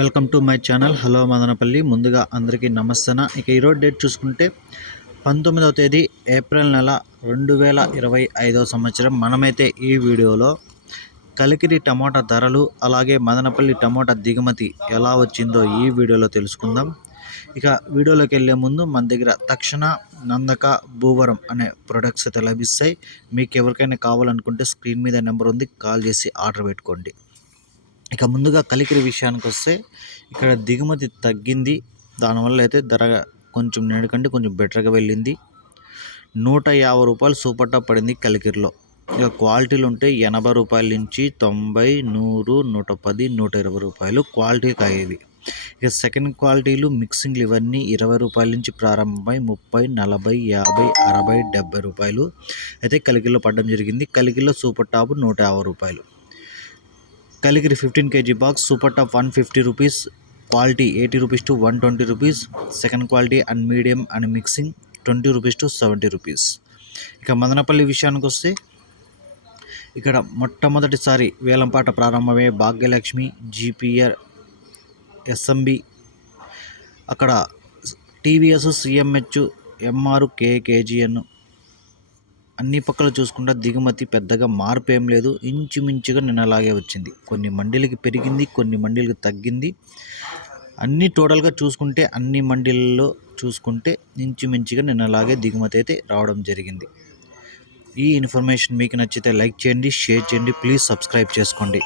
Welcome to my channel. Hello Madanapalle. ముందుగా అందరికీ నమస్తన ఇక ఈరోజు డేట్ చూసుకుంటే పంతొమ్మిదవ తేదీ ఏప్రిల్ నెల రెండు వేల ఇరవై ఐదవ సంవత్సరం. మనమైతే ఈ వీడియోలో కలికిరి టమోటా ధరలు అలాగే మదనపల్లి టమోటా దిగుమతి ఎలా వచ్చిందో ఈ వీడియోలో తెలుసుకుందాం. ఇక వీడియోలోకి వెళ్ళే ముందు మన దగ్గర తక్షణ నందక భూవరం అనే ప్రొడక్ట్స్ అయితే లభిస్తాయి. మీకు ఎవరికైనా కావాలనుకుంటే స్క్రీన్ మీద నెంబర్ ఉంది కాల్ చేసి ఆర్డర్ పెట్టుకోండి. ఇక ముందుగా కలికిరి విషయానికి వస్తే ఇక్కడ దిగుమతి తగ్గింది. దానివల్ల అయితే ధర కొంచెం నేడు కంటే కొంచెం బెటర్గా వెళ్ళింది. నూట యాభై రూపాయలు సూపర్ టాప్ పడింది కలికిరిలో. ఇక క్వాలిటీలు ఉంటే ఎనభై రూపాయల నుంచి తొంభై నూరు నూట పది నూట ఇరవై రూపాయలు క్వాలిటీ కాయేది. ఇక సెకండ్ క్వాలిటీలు మిక్సింగ్లు ఇవన్నీ ఇరవై రూపాయల నుంచి ప్రారంభమై ముప్పై నలభై యాభై అరవై డెబ్బై రూపాయలు అయితే కలికిరిలో పడడం జరిగింది. కలికిరిలో సూపర్ టాప్ నూట యాభై రూపాయలు. Kaligiri fifteen KG box super top one fifty rupees quality eighty rupees to one twenty rupees second quality and medium and mixing twenty rupees to seventy rupees ఇక మదనపల్లి విషయానికి వస్తే ఇక్కడ మొట్టమొదటిసారి వేలంపాట ప్రారంభమయ్యే భాగ్యలక్ష్మి జీపీఆర్ ఎస్ఎంబి అక్కడ టీవీఎస్ సిఎంహెచ్ ఎంఆర్ కేకేజీఎన్ అన్ని పక్కల చూసుకుంటే దిగుమతి పెద్దగా మార్పు ఏం లేదు. ఇంచుమించుగా నిన్నలాగే వచ్చింది. కొన్ని మండీలకి పెరిగింది కొన్ని మండీలకు తగ్గింది. అన్ని టోటల్గా చూసుకుంటే అన్ని మండీలలో చూసుకుంటే ఇంచుమించుగా నిన్నలాగే దిగుమతి అయితే రావడం జరిగింది. ఈ ఇన్ఫర్మేషన్ మీకు నచ్చితే లైక్ చేయండి షేర్ చేయండి ప్లీజ్ సబ్స్క్రైబ్ చేసుకోండి.